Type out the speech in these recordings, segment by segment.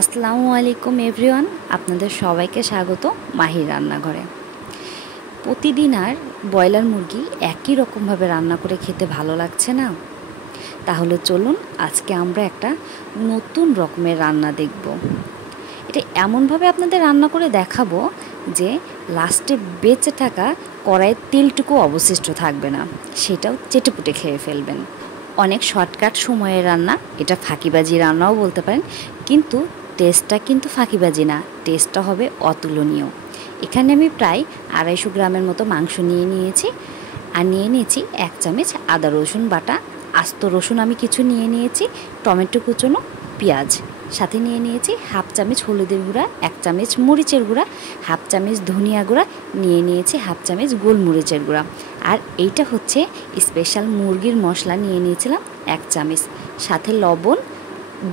আসসালামু আলাইকুম এভরিওয়ান, আপনাদের সবাইকে স্বাগত মাহির রান্নাঘরে। প্রতিদিন আর ব্রয়লার মুরগি একই রকমভাবে রান্না করে খেতে ভালো লাগছে না? তাহলে চলুন আজকে আমরা একটা নতুন রকমের রান্না দেখব। এটা এমনভাবে আপনাদের রান্না করে দেখাবো যে লাস্টে বেঁচে থাকা কড়াইয়ের তেলটুকু অবশিষ্ট থাকবে না, সেটাও চেটেপুটে খেয়ে ফেলবেন। অনেক শর্টকাট সময়ের রান্না, এটা ফাঁকিবাজি রান্নাও বলতে পারেন, কিন্তু টেস্টটা কিন্তু ফাঁকিবাজি না, টেস্টটা হবে অতুলনীয়। এখানে আমি প্রায় 250 গ্রামের মতো মাংস নিয়ে নিয়েছি, আর নিয়ে নিয়েছি 1 চামচ আদা রসুন বাটা, আস্ত রসুন আমি কিছু নিয়ে নিয়েছি, টমেটো কুচনো, পেঁয়াজ, সাথে নিয়ে নিয়েছি 1/2 চামচ হলুদের গুঁড়া, 1 চামচ মরিচের গুঁড়া, 1/2 চামচ ধনিয়া গুঁড়া, নিয়ে নিয়েছি 1/2 চামচ গোলমরিচের গুঁড়া। আর এইটা হচ্ছে স্পেশাল মুরগির মশলা, নিয়ে নিয়েছিলাম 1 চামচ, সাথে লবণ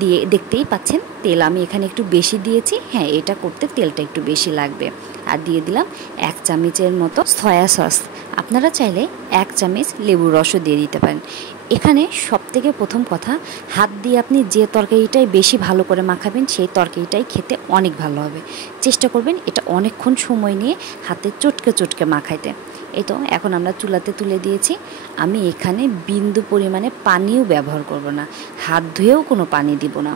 দিয়ে, দেখতেই পাচ্ছেন তেল আমি এখানে একটু বেশি দিয়েছি। হ্যাঁ, এটা করতে তেলটা একটু বেশি লাগবে। আর দিয়ে দিলাম 1 চামচের মতো সয়া সস, আপনারা চাইলে 1 চামচ লেবুর রসও দিয়ে দিতে পারেন। এখানে সবথেকে প্রথম কথা, হাত দিয়ে আপনি যে তরকারিটাই বেশি ভালো করে মাখাবেন সেই তরকারিটাই খেতে অনেক ভালো হবে। চেষ্টা করবেন এটা অনেকক্ষণ সময় নিয়ে হাতে চটকে চটকে মাখাইতে। এই তো এখন আমরা চুলাতে তুলে দিয়েছি। আমি এখানে বিন্দু পরিমাণে পানিও ব্যবহার করব না, হাত ধুয়েও কোনো পানি দিব না।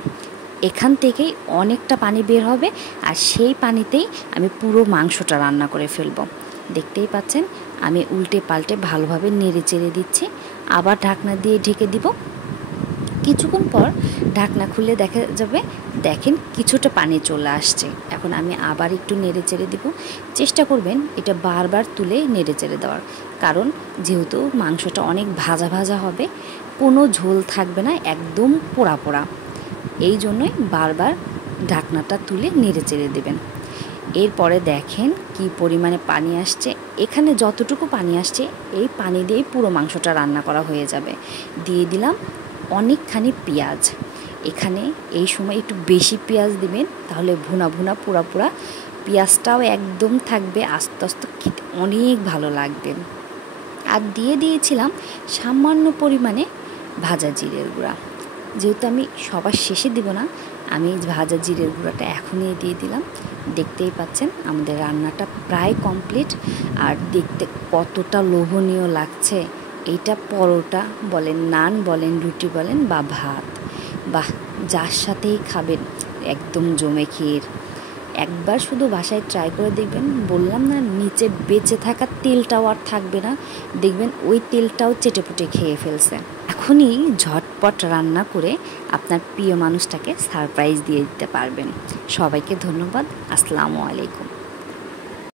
এখান থেকেই অনেকটা পানি বের হবে, আর সেই পানিতেই আমি পুরো মাংসটা রান্না করে ফেলব। দেখতেই পাচ্ছেন আমি উল্টে পাল্টে ভালোভাবে নেড়ে চেড়ে দিচ্ছি, আবার ঢাকনা দিয়ে ঢেকে দিব। কিছুক্ষণ পর ঢাকনা খুলে দেখা যাবে, দেখেন কিছুটা পানি চলে আসছে। এখন আমি আবার একটু নেড়ে চেড়ে দিব। চেষ্টা করবেন এটা বারবার তুলে নেড়ে চেড়ে দেওয়ার, কারণ যেহেতু মাংসটা অনেক ভাজা ভাজা হবে, কোনো ঝোল থাকবে না, একদম পোড়া পোড়া। এই জন্যই বারবার ঢাকনাটা তুলে নেড়ে চেড়ে দেবেন। এরপরে দেখেন কি পরিমাণে পানি আসছে। এখানে যতটুকু পানি আসছে এই পানি দিয়েই পুরো মাংসটা রান্না করা হয়ে যাবে। দিয়ে দিলাম অনেকখানি পেঁয়াজ। এখানে এই সময় একটু বেশি পেঁয়াজ দিবেন, তাহলে ভুনা ভুনা পোড়া পোড়া পেঁয়াজটাও একদম থাকবে, আস্তে আস্তে খেতে অনেক ভালো লাগবে। আর দিয়ে দিয়েছিলাম সামান্য পরিমাণে ভাজা জিরের গুঁড়া। যেহেতু আমি সবার শেষে দিব না, আমি ভাজা জিরের গুঁড়াটা এখনই দিয়ে দিলাম। দেখতেই পাচ্ছেন আমাদের রান্নাটা প্রায় কমপ্লিট। আর দেখতে কতটা লোভনীয় লাগছে। এইটা পরোটা বলেন, নান বলেন, রুটি বলেন বা ভাত, বাহ, যার সাথেই খাবেন একদম জমে ক্ষীর। একবার শুধু বাসায় ট্রাই করে দেখবেন, বললাম না নিচে বেঁচে থাকা তেলটাও আর থাকবে না, দেখবেন ওই তেলটাও চেটেপুটে খেয়ে ফেলছে। এখনই ঝটপট রান্না করে আপনার প্রিয় মানুষটাকে সারপ্রাইজ দিয়ে দিতে পারবেন। সবাইকে ধন্যবাদ। আসসালামু আলাইকুম।